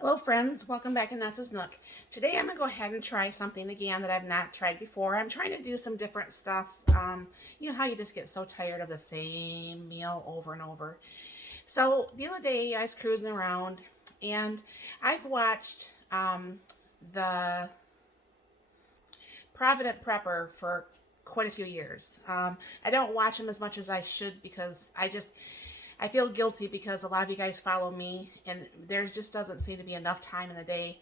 Hello friends, welcome back to Nessa's Nook. Today I'm going to go ahead and try something again that I've not tried before. I'm trying to do some different stuff. You know how you just get so tired of the same meal over and over. So the other day I was cruising around and I've watched the Provident Prepper for quite a few years. I don't watch him as much as I should because I feel guilty because a lot of you guys follow me and there just doesn't seem to be enough time in the day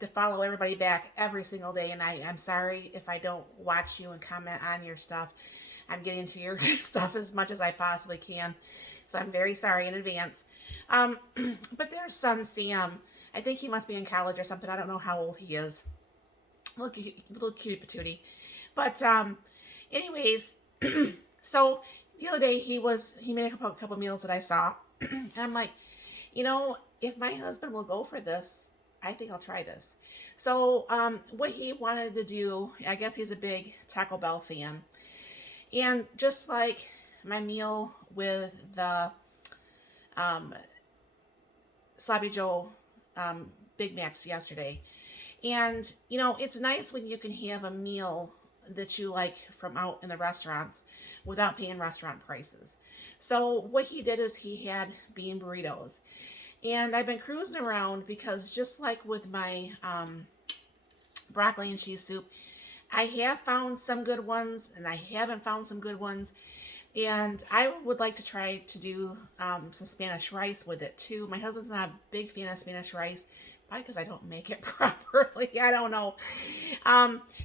to follow everybody back every single day. And I'm sorry if I don't watch you and comment on your stuff. I'm getting to your stuff as much as I possibly can. So I'm very sorry in advance. But there's son Sam. I think he must be in college or something. I don't know how old he is. Little cutie patootie. But anyways, so the other day he made a couple meals that I saw, and I'm like, if my husband will go for this, I think I'll try this. So what he wanted to do, I guess he's a big Taco Bell fan, and just like my meal with the Sloppy Joe Big Macs yesterday. And, it's nice when you can have a meal that you like from out in the restaurants without paying restaurant prices. So what he did is he had bean burritos. And I've been cruising around because just like with my broccoli and cheese soup, I have found some good ones and I haven't found some good ones. And I would like to try to do some Spanish rice with it too. My husband's not a big fan of Spanish rice. Probably because I don't make it properly. I don't know.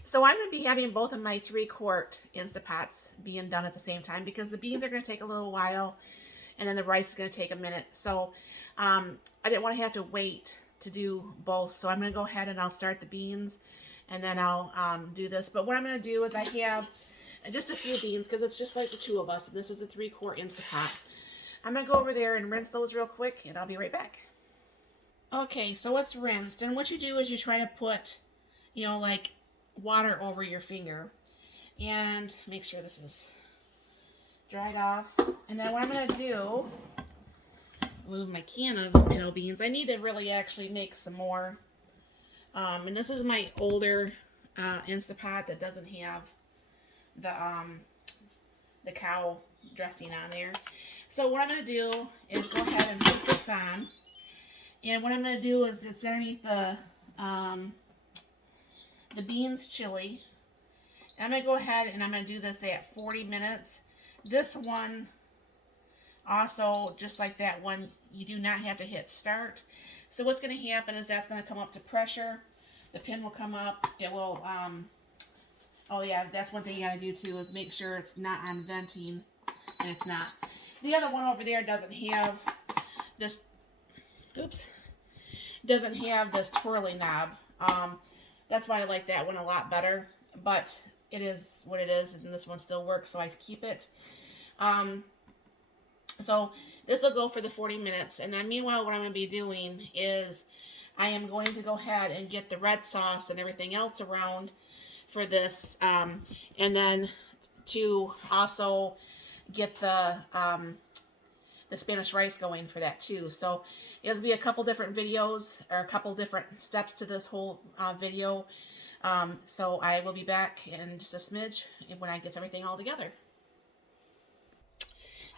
So I'm going to be having both of my 3-quart Instapots being done at the same time because the beans are going to take a little while and then the rice is going to take a minute. So I didn't want to have to wait to do both. So I'm going to go ahead and I'll start the beans and then I'll do this. But what I'm going to do is I have just a few beans because it's just like the two of us. And this is a 3-quart Instapot. I'm going to go over there and rinse those real quick and I'll be right back. Okay, so it's rinsed, and what you do is you try to put, like water over your finger, and make sure this is dried off. And then what I'm going to do, move my can of pinto beans. I need to really actually make some more. And this is my older Instapot that doesn't have the cow dressing on there. So what I'm going to do is go ahead and put this on. And what I'm going to do is it's underneath the beans chili. And I'm going to go ahead and I'm going to do this at 40 minutes. This one, also, just like that one, you do not have to hit start. So what's going to happen is that's going to come up to pressure. The pin will come up. It will, oh yeah, that's one thing you got to do too is make sure it's not on venting. And it's not. The other one over there doesn't have this, doesn't have this twirly knob. That's why I like that one a lot better, but it is what it is, and this one still works, so I keep it. So this will go for the 40 minutes, and then meanwhile what I'm going to be doing is I am going to go ahead and get the red sauce and everything else around for this, and then to also get the Spanish rice going for that too. So it'll be a couple different videos or a couple different steps to this whole video. So I will be back in just a smidge when I get everything all together.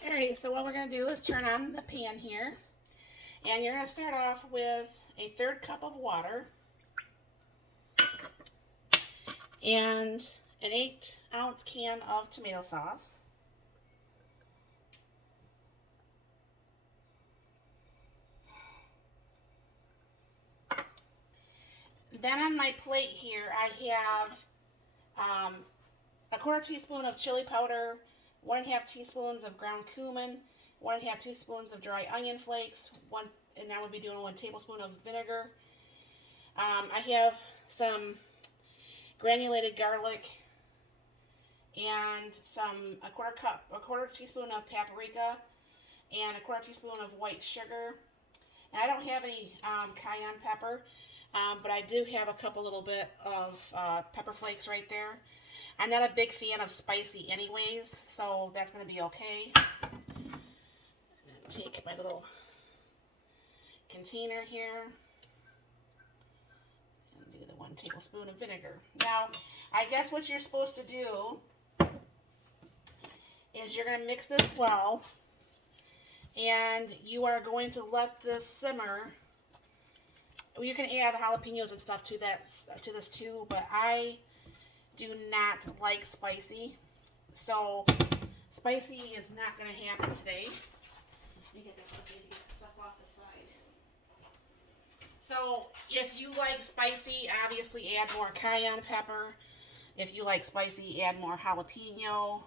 Alright, so what we're going to do is turn on the pan here. And you're going to start off with a 1/3 cup of water. And an 8-ounce can of tomato sauce. Then on my plate here, I have a 1/4 teaspoon of chili powder, 1.5 teaspoons of ground cumin, 1.5 teaspoons of dry onion flakes, and I will be doing 1 tablespoon of vinegar. I have some granulated garlic and a 1/4 teaspoon of paprika, and a 1/4 teaspoon of white sugar. And I don't have any cayenne pepper. But I do have a couple little bit of pepper flakes right there. I'm not a big fan of spicy anyways, so that's going to be okay. Take my little container here. 1 tablespoon of vinegar. Now, I guess what you're supposed to do is you're going to mix this well, and you are going to let this simmer. You can add jalapenos and stuff to this too, but I do not like spicy, so spicy is not going to happen today. Let me get that stuff off the side. So if you like spicy, obviously add more cayenne pepper. If you like spicy, add more jalapeno.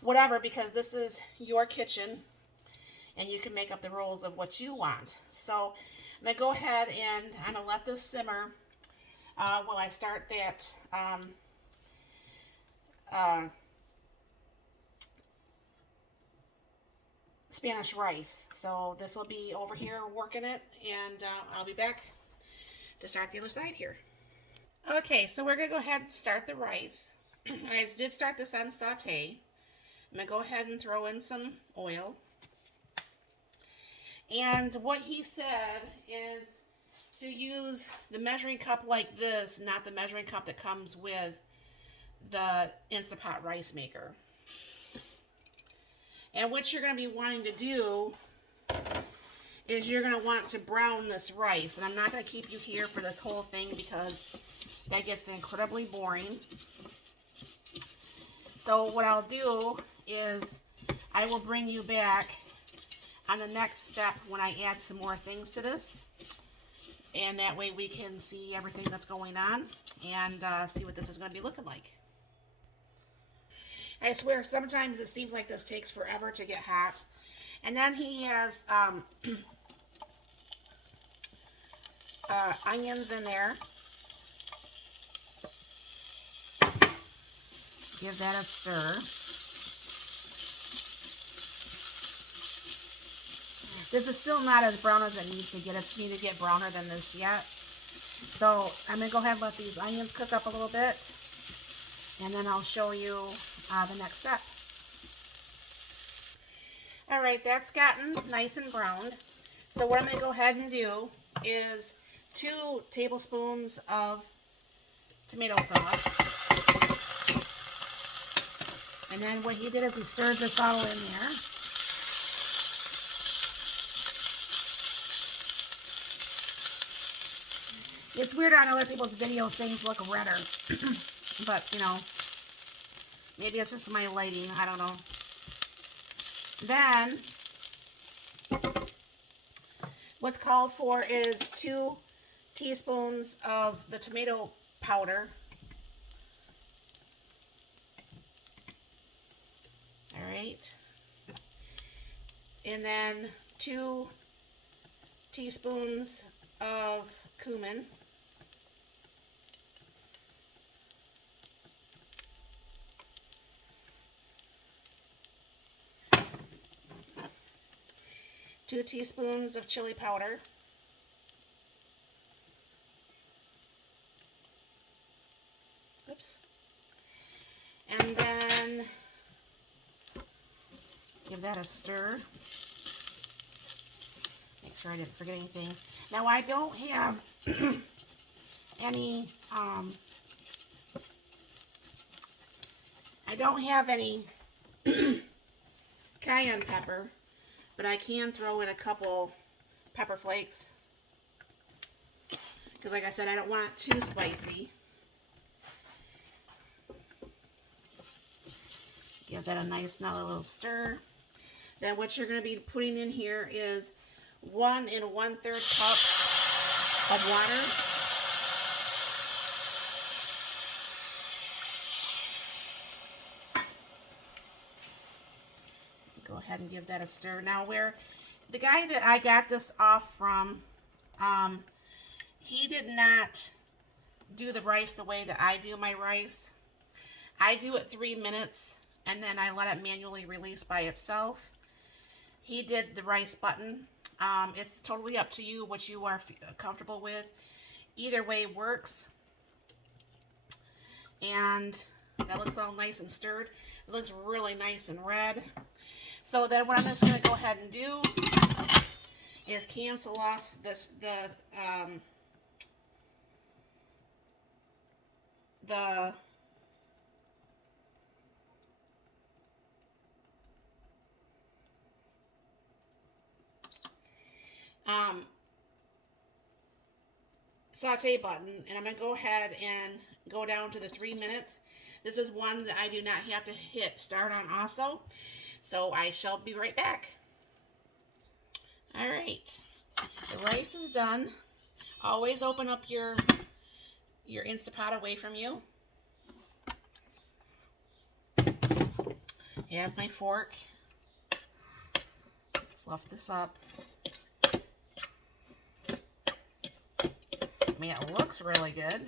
Whatever, because this is your kitchen and you can make up the rules of what you want. So I'm going to go ahead and I'm going to let this simmer while I start that Spanish rice. So this will be over here working it, and I'll be back to start the other side here. Okay, so we're going to go ahead and start the rice. I did start this on saute. I'm going to go ahead and throw in some oil. And what he said is to use the measuring cup like this, not the measuring cup that comes with the Instant Pot rice maker. And what you're going to be wanting to do is you're going to want to brown this rice. And I'm not going to keep you here for this whole thing because that gets incredibly boring. So what I'll do is I will bring you back on the next step when I add some more things to this. And that way we can see everything that's going on and see what this is going to be looking like. I swear, sometimes it seems like this takes forever to get hot. And then he has onions in there. Give that a stir. This is still not as brown as it needs to get. It needs to get browner than this yet. So I'm going to go ahead and let these onions cook up a little bit. And then I'll show you the next step. Alright, that's gotten nice and browned. So what I'm going to go ahead and do is 2 tablespoons of tomato sauce. And then what he did is he stirred this all in there. It's weird on other people's videos, things look redder. But, you know, maybe it's just my lighting. I don't know. Then, what's called for is 2 teaspoons of the tomato powder. Alright. And then 2 teaspoons of cumin. 2 teaspoons of chili powder. Oops. And then give that a stir. Make sure I didn't forget anything. Now I don't have any cayenne pepper, but I can throw in a couple pepper flakes because, like I said, I don't want it too spicy. Give that a nice little stir. Then what you're going to be putting in here is 1 1/3 cup of water. Go ahead and give that a stir. Now, where the guy that I got this off from, he did not do the rice the way that I do my rice. I do it 3 minutes and then I let it manually release by itself. He did the rice button. It's totally up to you what you are comfortable with. Either way works. And that looks all nice and stirred. It looks really nice and red. So then what I'm just going to go ahead and do is cancel off the the saute button, and I'm going to go ahead and go down to the 3 minutes. This is one that I do not have to hit start on also, so I shall be right back. All right, the rice is done. Always open up your Instapot away from you. Have my fork. Fluff this up. I mean, it looks really good.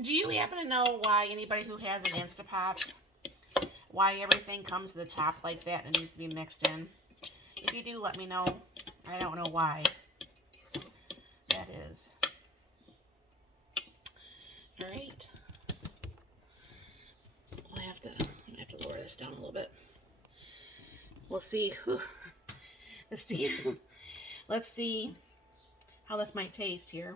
Do you happen to know why anybody who has an Instapot, why everything comes to the top like that and needs to be mixed in? If you do, let me know. I don't know why that is. All right. I have to lower this down a little bit. We'll see. The steam. Let's see how this might taste here.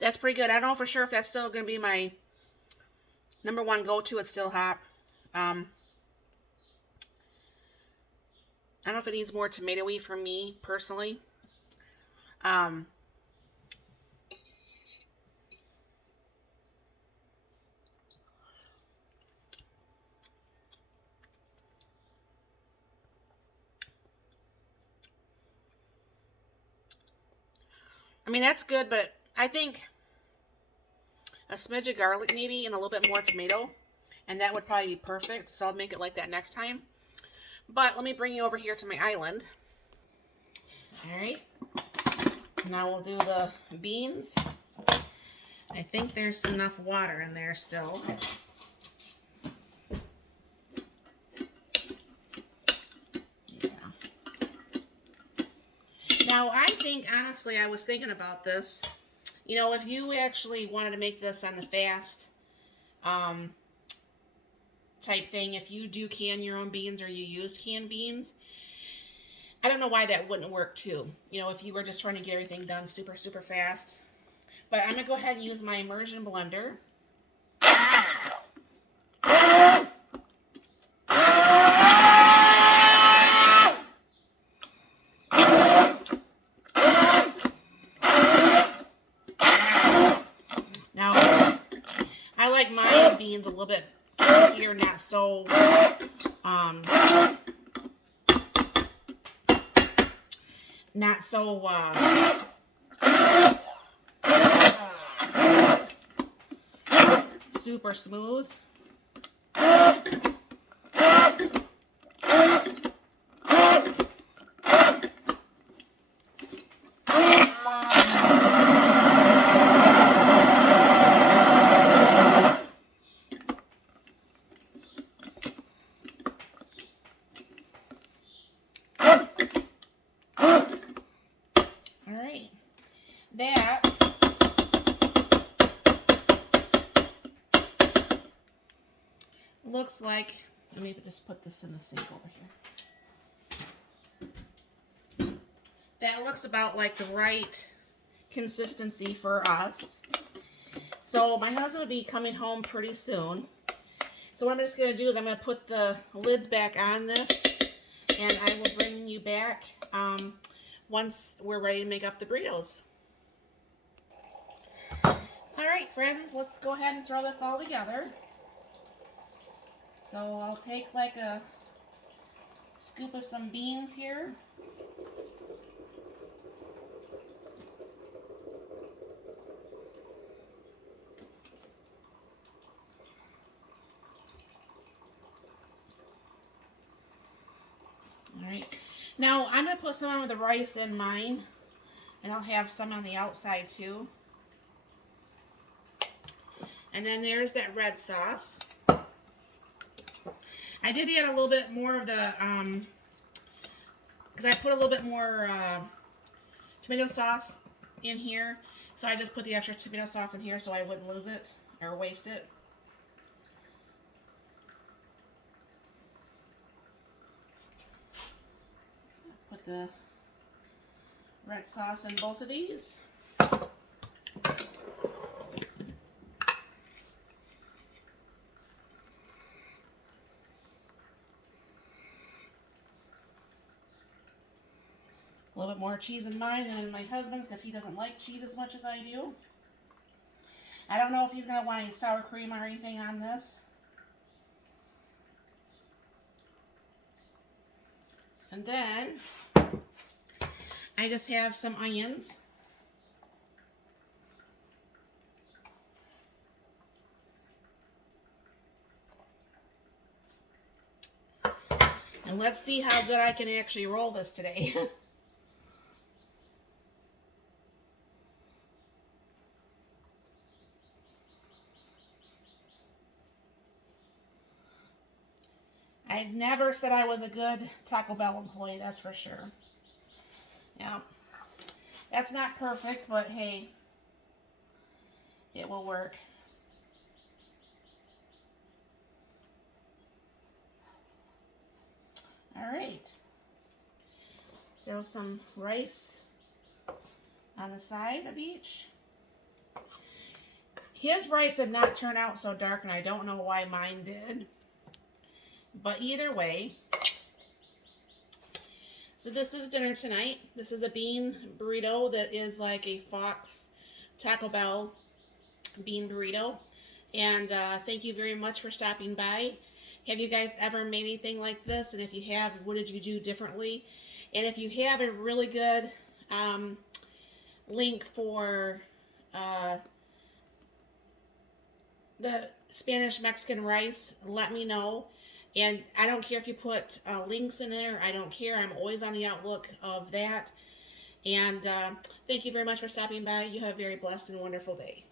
That's pretty good. I don't know for sure if that's still going to be my number one go-to. It's still hot. I don't know if it needs more tomato-y for me, personally. I mean, that's good, but I think a smidge of garlic maybe and a little bit more tomato, and that would probably be perfect. So I'll make it like that next time. But let me bring you over here to my island. All right. Now we'll do the beans. I think there's enough water in there still. Yeah. Now I think, honestly, I was thinking about this. You know, if you actually wanted to make this on the fast type thing, if you do can your own beans or you used canned beans, I don't know why that wouldn't work too. You know, if you were just trying to get everything done super, super fast. But I'm going to go ahead and use my immersion blender. Now, I like my beans a little bit here, not so super smooth. That looks like, let me just put this in the sink over here. That looks about like the right consistency for us. So my husband will be coming home pretty soon. So what I'm just going to do is I'm going to put the lids back on this, and I will bring you back once we're ready to make up the burritos. Alright friends, let's go ahead and throw this all together. So I'll take like a scoop of some beans here. Alright, now I'm going to put some of the rice in mine, and I'll have some on the outside too. And then there's that red sauce. I did add a little bit more of the, because I put a little bit more tomato sauce in here. So I just put the extra tomato sauce in here so I wouldn't lose it or waste it. the red sauce in both of these. A little bit more cheese in mine than in my husband's because he doesn't like cheese as much as I do. I don't know if he's going to want any sour cream or anything on this. And then I just have some onions. And let's see how good I can actually roll this today. I never said I was a good Taco Bell employee, that's for sure. Yeah. That's not perfect, but hey, it will work. All right. Throw some rice on the side of each. His rice did not turn out so dark, and I don't know why mine did. But either way, so this is dinner tonight. This is a bean burrito that is like a Faux Taco Bell bean burrito. And thank you very much for stopping by. Have you guys ever made anything like this? And if you have, what did you do differently? And if you have a really good link for the Spanish Mexican rice, let me know. And I don't care if you put links in there. I don't care. I'm always on the outlook of that. And thank you very much for stopping by. You have a very blessed and wonderful day.